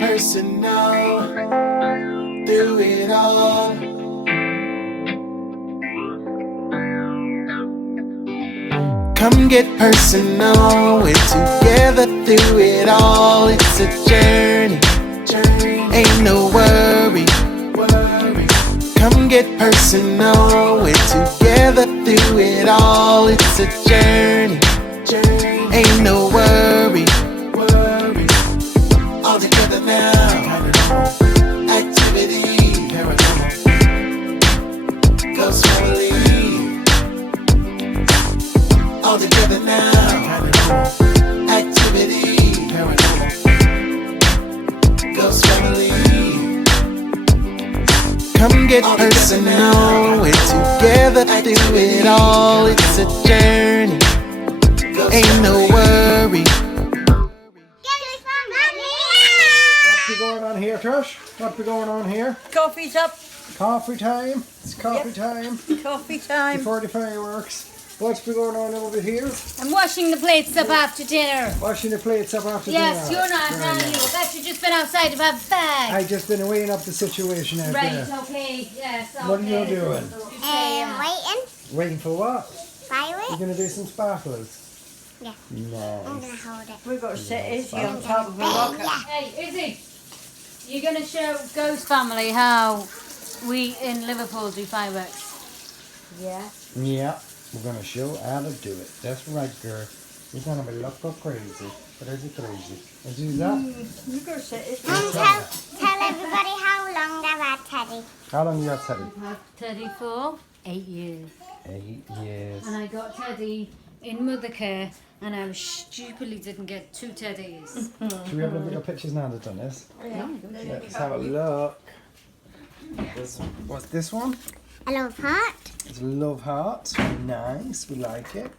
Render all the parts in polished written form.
Personal, through it all. Come get personal, we're together through it all. It's a journey, ain't no worry. Come get personal, we're together through it all. It's a journey, ain't no worry. All together now, activity, Ghost family. All together now, activity, Ghost family. Come get personal, we're together through it all. It's a journey, ain't no worry. What's going on here, Trish? What's going on here? Coffee's up. Coffee time. It's coffee time. Coffee time. Before the fireworks. What's going on over here? I'm washing the plates up after dinner. Washing the plates up after Yes, dinner. you're not, are you? I bet you've just been outside to have a bag. I just been weighing up the situation out there. Right, okay, yes, okay. What are you doing? Waiting. Waiting for what? Fireworks? You're going to do some sparkles? Yeah. Nice. I'm gonna hold it. We've got to sit Izzy on top of a rocket. Hey, Izzy, you're going to show Ghost Family how we in Liverpool do fireworks. Yeah. Yeah. We're going to show how to do it. That's right, girl. You're going to be loco crazy. Crazy. And do that? You've got to sit Izzy. Mum, tell everybody how long I've had Teddy. How long you got Teddy? I've had Teddy for 8 years. 8 years. And I got Teddy in mother care, and I stupidly didn't get 2 teddies. Should we have a look at pictures now that's done this? Yeah. Let's have a look. What's this one? A love heart. It's a love heart. Nice. We like it.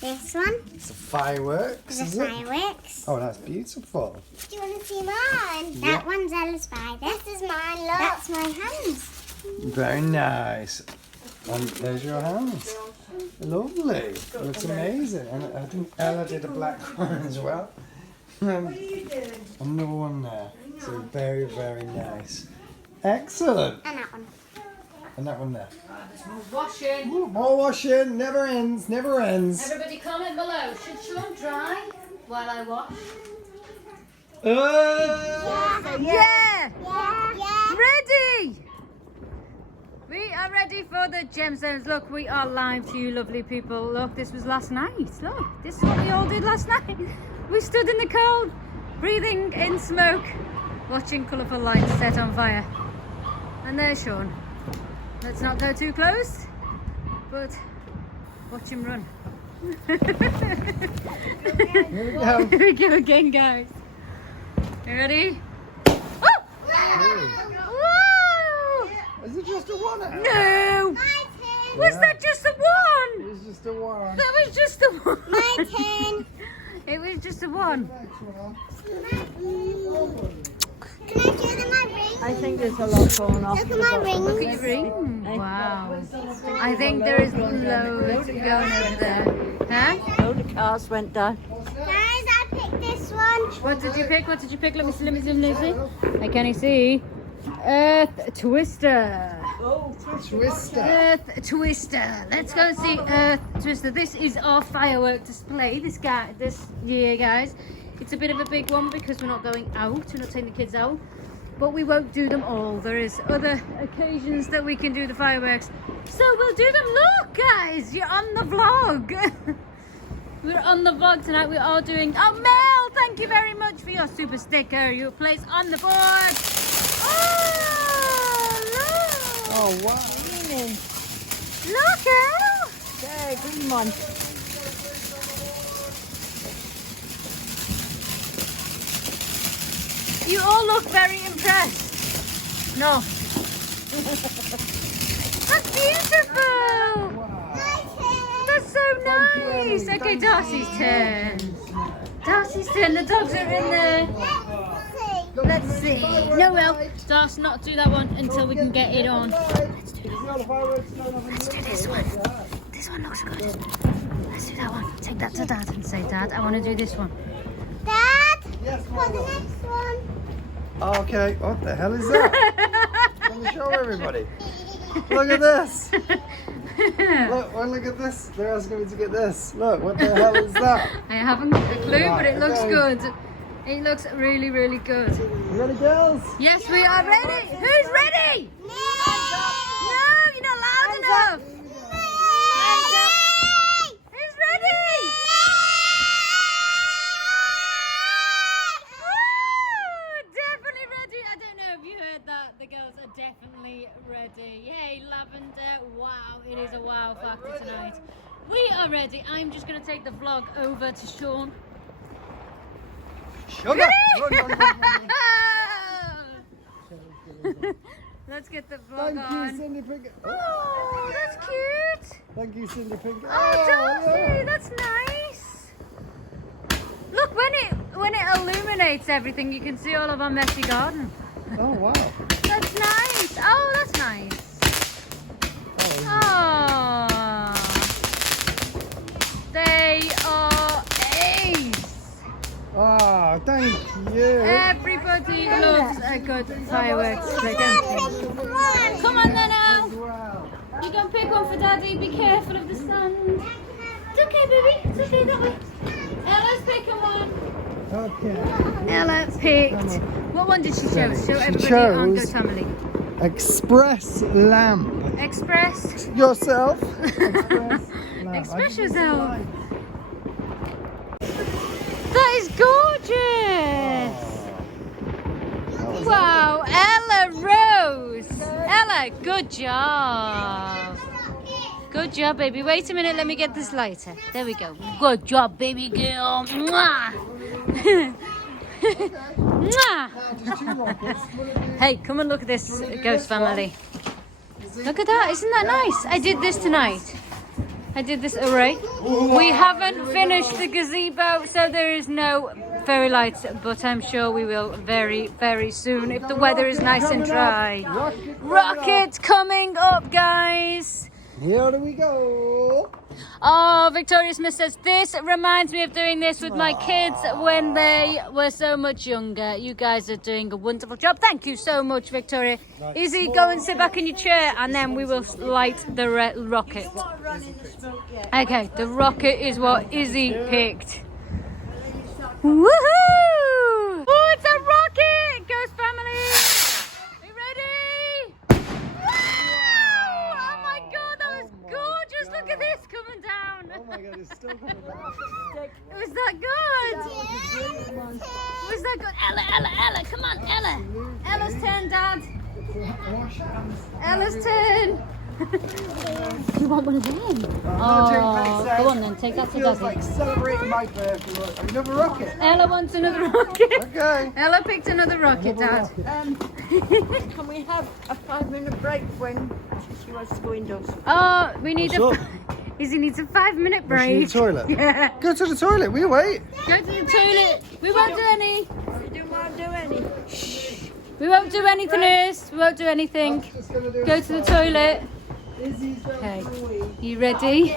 This one It's a fireworks, is a is it? fireworks. Oh, that's beautiful. Do you want to see mine? Yeah. That one's Ella's spider. This is mine, look. That's my hands. Very nice. And there's your hands. Lovely. Looks amazing. And I think Ella did a black one as well. Another one there. So very, very nice. Excellent. And that one. And that one there. There's more washing. Ooh, more washing. Never ends. Never ends. Everybody comment below. Should Sean dry while I wash? Yeah! Yeah. Ready! We are ready for the gemstones. Look, we are live to you lovely people. Look, this was last night. Look, this is what we all did last night. We stood in the cold, breathing in smoke, watching colourful lights set on fire. And there's Sean. Let's not go too close, but watch him run. Here we go. Here we go again, guys. You ready? Oh! Whoa! Is it just a one? No! Was that just the one? It's just a one. That was just the one. My turn. It was just the one. Can I show them my ring? I think there's a lot going off. Look at my ring. Look at your ring. Wow. I think there is loads going over there. Huh? All the cars went down. Guys, I picked this one. What did you pick? What did you pick? Let me see. Let me see. Let me see. I can't see. Earth Twister. Twister. Earth Twister. Let's go and see Earth Twister. This is our firework display this year, guys. It's a bit of a big one because we're not going out. We're not taking the kids out. But we won't do them all. There is other occasions that we can do the fireworks. So we'll do them. Look, guys, you're on the vlog. We're on the vlog tonight. We are doing... Oh, Mel, thank you very much for your super sticker. Your place on the board. Oh, look. Oh, wow. Green. Look, Elle. Yeah, green one. You all look very impressed. No. That's beautiful. That's so nice. Okay, Darcy's turn. Darcy's turn. The dogs are in there. Let's see. No, well, Darcy, not do that one until we can get it on. Let's do this one. This one looks good. Let's do that one. Take that to Dad and say, Dad, I want to do this one. Dad, Yes, for the next one. Okay, what the hell is that? Let me show everybody. Look at this. Look at this. They're asking me to get this. Look, what the hell is that? I haven't got a clue, but it looks Okay. good. It looks really, really good. You ready, girls? Yes, we are ready. Who's ready? No, you're not loud enough. Who's ready? Woo! Definitely ready. I don't know if you heard that. The girls are definitely ready. Yay, Lavender. Wow, it is a wow factor tonight. We are ready. I'm just going to take the vlog over to Sean. Sugar. Run. Let's get the vlog Thank you, on. Cindy Pink. Oh, that's cute. Thank you, Cindy Pink. Oh, Dorothy, that's nice. Look, when it illuminates everything, you can see all of our messy garden. Oh, wow. That's nice. Oh, that's nice. Oh, they are ace. Ah, thank you. Everybody loves a good fireworks display, don't they? Come on then, Al. Wow. You can pick one for Daddy. Be careful of the stand. It's okay, baby. It's okay that way. Ella's picking one. Okay. Ella picked. What one did she choose? Show everybody on Go chose- Family. Express lamp. Express. Yourself. Express lamp. Express I just yourself. like- That is gorgeous. Wow, Ella Rose. Ella, good job. Good job, baby. Wait a minute, let me get this lighter. There we go. Good job, baby girl. Mwah. Mwah. Hey, come and look at this, Ghost Family. Look at that, isn't that nice? I did this tonight. I did this array. We haven't finished the gazebo, so there is no fairy lights, but I'm sure we will very, very soon if the weather is nice and dry. Rocket coming up, guys. Here we go. Oh, Victoria Smith says, this reminds me of doing this with my kids when they were so much younger. You guys are doing a wonderful job. Thank you so much, Victoria. Izzy, go and sit back in your chair and then we will light the rocket. Okay, the rocket is what Izzy picked. Woohoo! Oh, it's a rocket! Ghost Family! Are you ready? Wow! Oh my god, that was gorgeous! Look at this coming down! Oh my god, it's still coming down. Was that good? Was that good? Ella, come on, Ella! Ella's turn, Dad! Wash hands. Ella's turn! You want one of them? Oh, go on then, take that to Feels Daddy. like celebrating my birthday. Another rocket. Ella wants another rocket. Okay. Ella picked another rocket, Dad. Can we have a 5-minute break when she wants to go indoors? Oh, we need What's Izzy needs a 5-minute She break. needs the toilet. Yeah. Go to the toilet. We wait. Go to the toilet. We won't do any. We don't want to do any. We won't do anything, Nurse. We won't do anything. Just gonna do Go to the toilet. Izzy's Okay. You ready?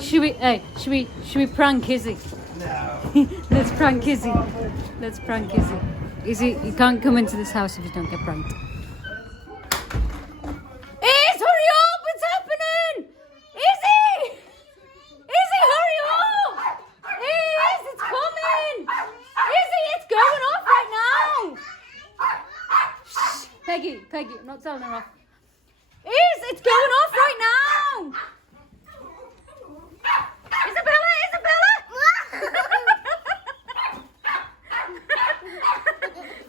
Should we prank Izzy? No. Let's prank Izzy. Let's prank Izzy. Izzy, you can't come into this house if you don't get pranked. Izzy, hurry up! It's happening! Izzy! Izzy, hurry up! Izzy, it's coming! Izzy, it's going off right now! Shh. Peggy, I'm not telling her off. It's going off right now! Isabella!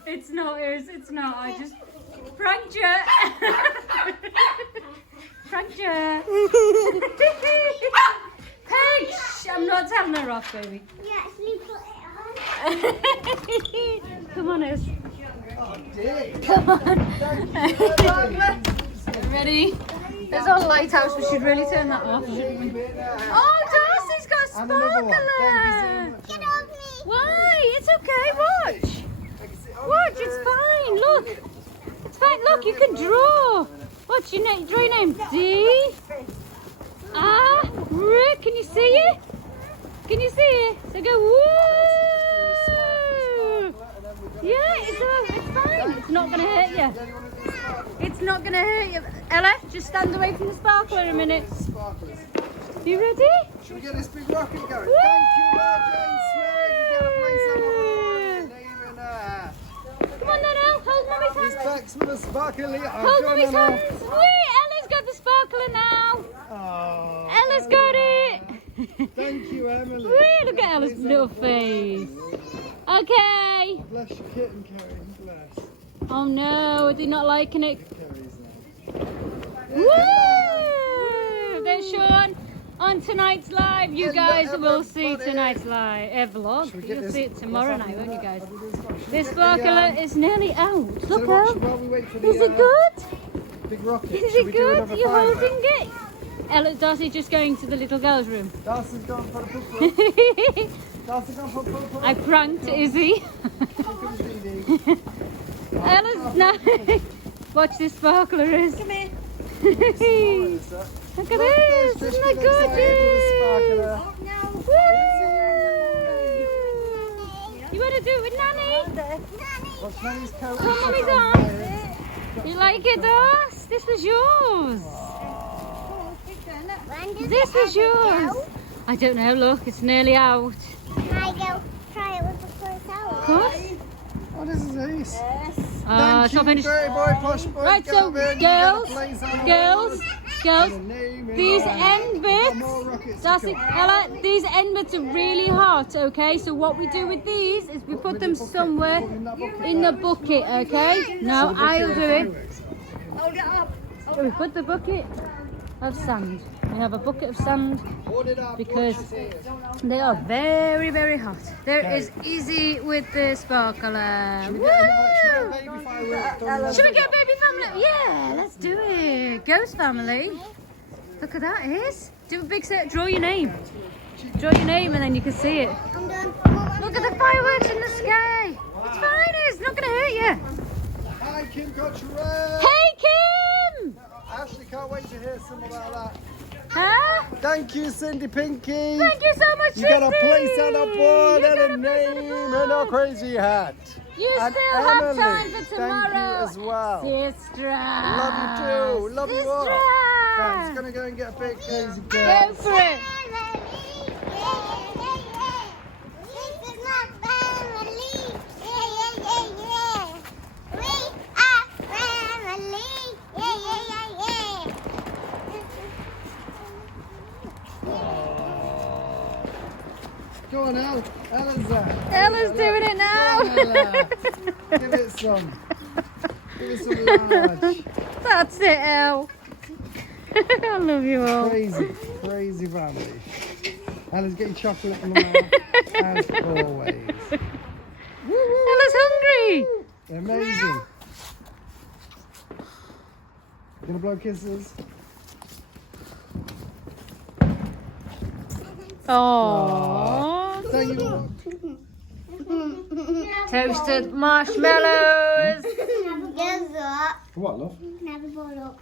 It's not yours, it's not. I just pranked you. Pranked you. Peg, shh, I'm not telling her off, baby. You actually put it on. Come on, Iz. Oh, dear. Come on. Ready? There's a lighthouse. We should really turn that off, shouldn't we? Oh, Darcy's got a And another one. sparkler. Get off me. Why? It's okay. Watch. Watch. It's fine. Look. It's fine. Look, you can draw. What's your name? Draw your name. D. R. Woo! Can you see it? Can you see it? So go woo! Yeah, it's fine. It's not gonna hurt you. It's not gonna hurt you. Ella, just stand away from the sparkler a minute. You ready? Should we get this big rocket going? Woo! Thank you, Marjorie Smith. You get a place on the name in there. Come on then, Elle. Hold Mummy's This hand. back's with a sparkly. Hold Mummy's hands. Wee! Ella's got the sparkler now. Oh, Ella's got it. thank you, Emily. Wee! Look at Ella's little face. Okay. Bless your kitten, Kerry. Bless. Oh no, are they not liking it? Kerry's there. Woo! There's Sean on tonight's live. You guys will see everybody. tonight's live vlog. Should we get You'll this- see it tomorrow what's night, won't you guys? happening? This sparkler is nearly out. Look So out. while we wait for the Is it good? big rocket, Is should it we do good? another You're firework? holding it. Ella, Darcy's just going to the little girl's room. Darcy's gone for a poop. Darcy's gone for a poop. I pranked Izzy. Ella's now. Watch this sparkler is. Come here. Look at this. Isn't that gorgeous? Woo! You want to do it with Nanny? What's Nanny's coat? Come on, Mummy's arm. You like it, Dars? This was yours. This was yours. I don't know. Look, it's nearly out. Can I go try it with the first Of hour? course. Oh, this is ace. It's not finished. Dirty boy, posh boy, Right, so Calvin, you got a girls, place on the girls, wall. girls. And a name in These there. end Got more bits, rockets to Darcy, come. Ella, these end bits are really hot, okay? So what we do with these is we put them somewhere in the bucket, okay? No, I'll do it. So we put the bucket of sand. We have a bucket of sand Hold it up, because watch it. they are very, very hot. There is Izzy with the sparkler. Should we Woo! get a baby fireworks done? Should we get a baby family? Yeah, let's do it. Ghost family. Look at that, Iz. Do a big set. Draw your name. Draw your name and then you can see it. I'm done. Look at the fireworks in the sky. It's fine, Iz. It's not going to hurt you. Hi, Kim Cottrell. Hey, Kim. Ashley, can't wait to hear some about that. Huh? Thank you, Cindy Pinky. Thank you so much, You got a Cindy. place on the board You and got a a place on the name board. and a crazy hat. You And still have Emily, time for thank you tomorrow. as well. Sister. Love you too. Love you all. Right, it's gonna go and get a big crazy Go girl. for it. This is my family. Yeah, yeah, yeah, yeah. We are family. Yeah, yeah, yeah, yeah. Go on, Elle. Ella's there. Ella's doing it now. Ella. Give it some. Give it some large. That's it, Elle. I love you all. Crazy, crazy family. Ella's getting chocolate in the mouth, as always. Ella's hungry. Amazing. Gonna blow kisses? Oh. Thank you. Toasted marshmallows. Guess what? What, love? Never ball up.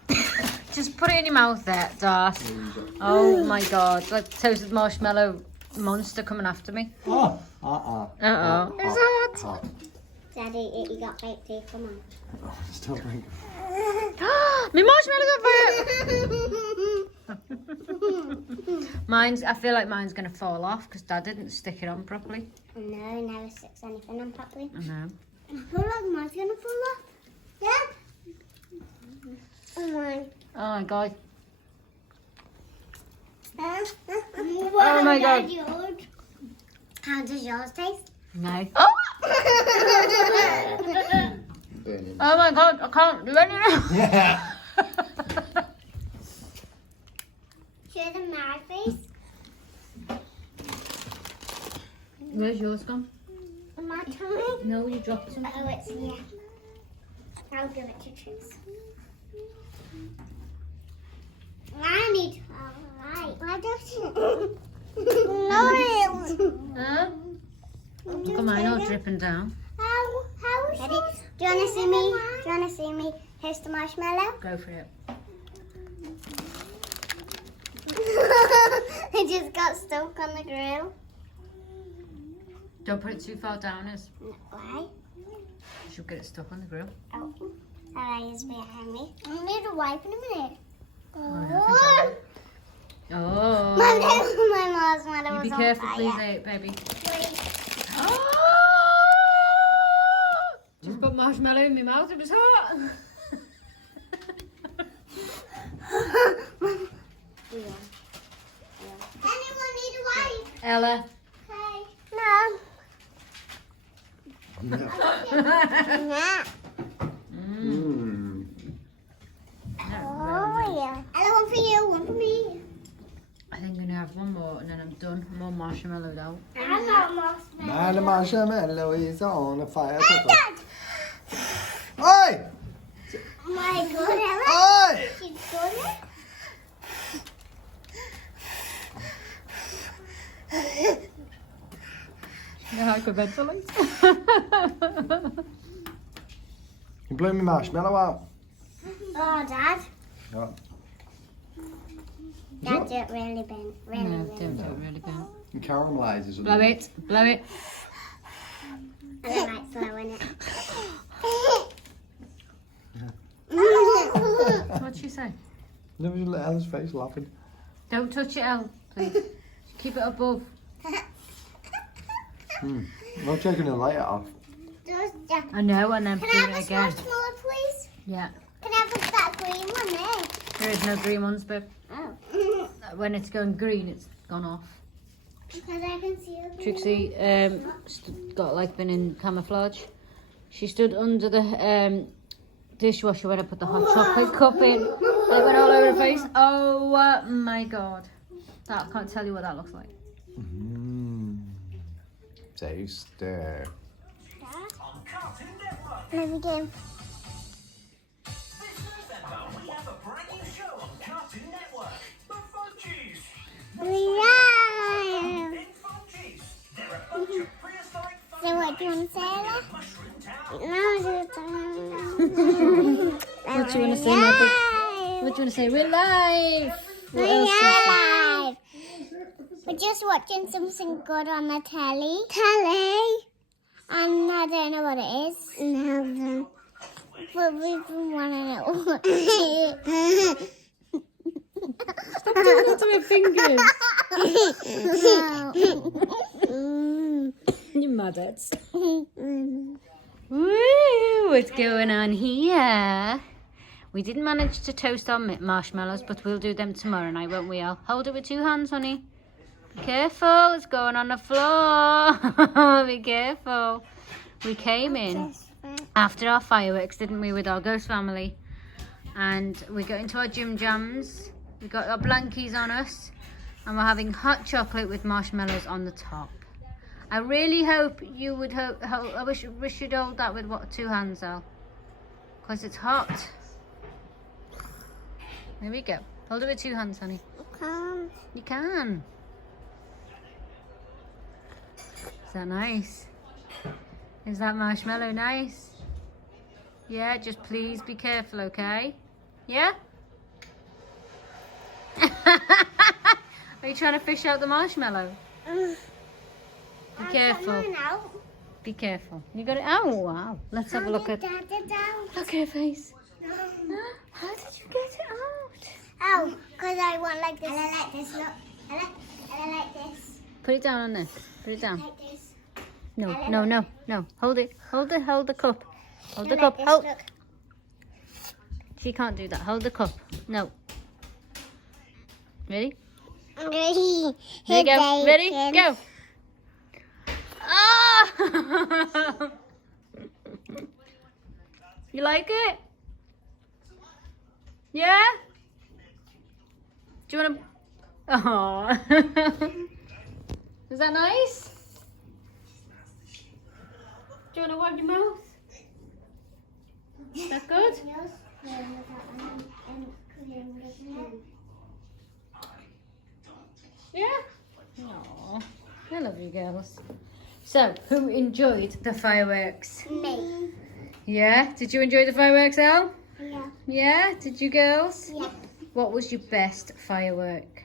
Just put it in your mouth there, Darth. Oh my god, it's like toasted marshmallow monster coming after me. Oh, Uh-oh. It's hot. Daddy, you got baked here. Come on. Still drinking. My marshmallow's on fire. Mine's, I feel like mine's going to fall off because Dad didn't stick it on properly. No, never sticks anything on properly. I know. I feel like mine's gonna fall off. Yeah? Oh my. Oh my god. Oh my God. How does yours taste? No. Oh! Oh my god, I can't do anything. Yeah. Show them my face. Where's yours gone? On my tummy. No, you dropped some. Oh, it's here. I'll give it to Tris. I need to light. Why does No. Huh? Come on, all dripping down. How is it? Do you want to see me? Do you want to see me? Here's the marshmallow. Go for it. It just got stuck on the grill. Don't put it too far down, as Why? she'll get it stuck on the grill. Oh, Sarah is behind me. I need to wipe in a minute. Oh. Oh. My marshmallow You was be on careful, fire. please, baby. Just put marshmallow in my mouth. It was hot. Anyone need a wipe? Ella. Hey. No. No. No. Mm. Oh, yeah. Ella, one for you, one for me. I think I'm gonna have one more and then I'm done. I'm all marshmallowed out. I'm not marshmallow. Now the marshmallow is on the fire. Oi! My God, Ella. Oi! She's good. Yeah, I could ventilate. You blew my marshmallow out. Oh, Dad. Yeah. That's it really bent. Really, No, really don't do it really bad. It caramelizes. Blow it, blow it. And I might slow in it. What'd she say? Never just let Ella's face laughing. Don't touch it, Elle, please. Keep it above. I'm taking the light off. I know, and then Can do I it have this again. marshmallow, please? Yeah. Can I have that green one there? There is no green ones, but Oh. when it's going green, it's gone off. Because I can see the Trixie got like been in camouflage. She stood under the dishwasher when I put the hot chocolate cup in. It went all over the face. Oh my god. That, I can't tell you what that looks like. Tasty. Let me game. Yeah. So what do you want to say, Ella? No, What do you want to say, Michael? What do you want to say? We're live! What else do you say? Live. We're just watching something good on the telly. And I don't know what it is. No. But we've been wanting to watch it. Stop doing that to my fingers. You muppets. Woo! What's going on here? We didn't manage to toast our marshmallows, but we'll do them tomorrow night, won't we, Al? Hold it with two hands, honey. Be careful, it's going on the floor. Be careful. We came in after our fireworks, didn't we, with our ghost family? And we got into our gym jams. We got our blankies on us. And we're having hot chocolate with marshmallows on the top. I really hope you would I wish you'd hold that with two hands, Al. Because it's hot. There we go. Hold it with two hands, honey. You can. Is that nice? Is that marshmallow nice? Yeah, just please be careful, okay? Yeah? Are you trying to fish out the marshmallow? Be careful. Be careful. You got it. Oh, wow. Let's have a look at. Look at her face. How did you get it out? Oh, because I want like this. I like this, look. I like this. Put it down on there. Put it down. Like this. No. Hold it. Hold the cup. Hold the Like cup. this, Hold. look. She can't do that. Hold the cup. No. Ready? Ready? There you go. Ready? Go. Ah! You like it? Yeah? Do you want to? Oh. Is that nice? Do you want to wipe your mouth? Is that good? Yeah? Aww. I love you girls. So, who enjoyed the fireworks? Me. Yeah? Did you enjoy the fireworks, Al? Yeah. Yeah? Did you girls? Yeah. What was your best firework?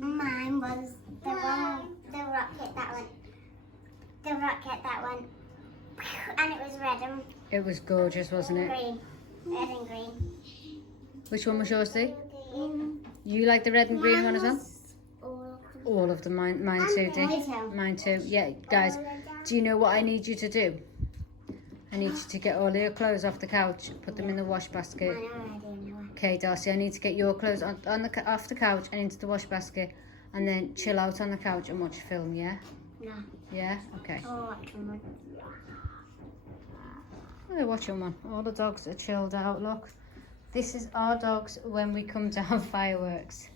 My one was the rocket that went, and it was red and It was gorgeous, wasn't it? green. Red and green. Which one was yours, Dee? You like the red and green one as well? All All of them, mine too, Dee. Me too. Mine too. Yeah, guys, do you know what I need you to do? I need you to get all your clothes off the couch, put them in the wash basket. Okay, Darcy, I need to get your clothes off the couch and into the wash basket, and then chill out on the couch and watch a film, yeah? No. Yeah? Okay. Oh, actually. They're watching one. All the dogs are chilled out, look. This is our dogs when we come to have fireworks.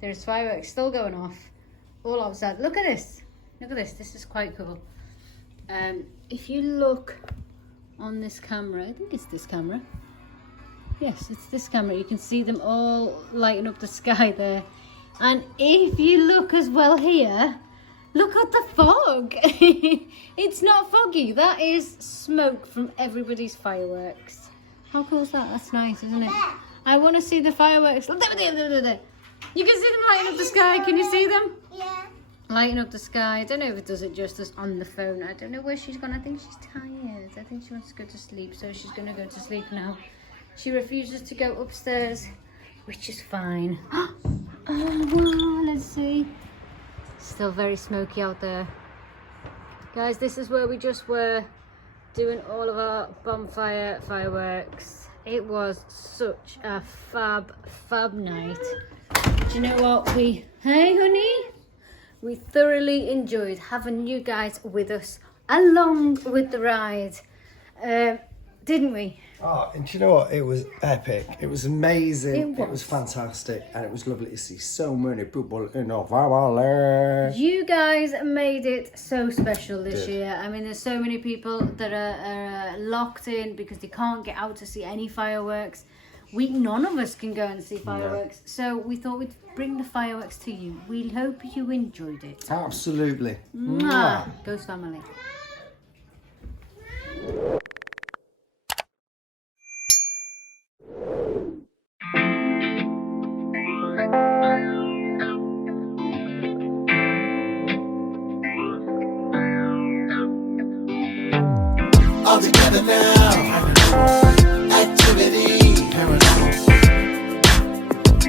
There's fireworks still going off all outside. Look at this. Look at this. This is quite cool. If you look on this camera, I think it's this camera. Yes, it's this camera. You can see them all lighting up the sky there. And if you look as well here, look at the fog. It's not foggy. That is smoke from everybody's fireworks. How cool is that? That's nice, isn't it? I want to see the fireworks. You can see them lighting up the sky. Can you see them? Yeah. Lighting up the sky. I don't know if it does it justice on the phone. I don't know where she's gone. I think she's tired. I think she wants to go to sleep, so she's going to go to sleep now. She refuses to go upstairs, which is fine. Oh, wow, let's see. Still very smoky out there. Guys, this is where we just were doing all of our bonfire fireworks. It was such a fab night. Do you know what? Hey, honey? We thoroughly enjoyed having you guys with us along with the ride. Didn't we? Oh, and do you know what? It was epic. It was amazing. It was. It was fantastic. And it was lovely to see so many people in our family. You guys made it so special this Did. year. I mean, there's so many people that are locked in because they can't get out to see any fireworks. None of us can go and see fireworks. So we thought we'd bring the fireworks to you. We hope you enjoyed it. Absolutely. Mwah. Ghost family. All together now. Activity.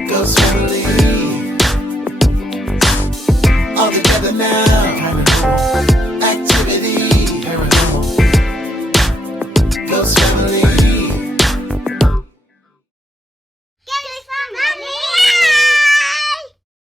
Ghost family.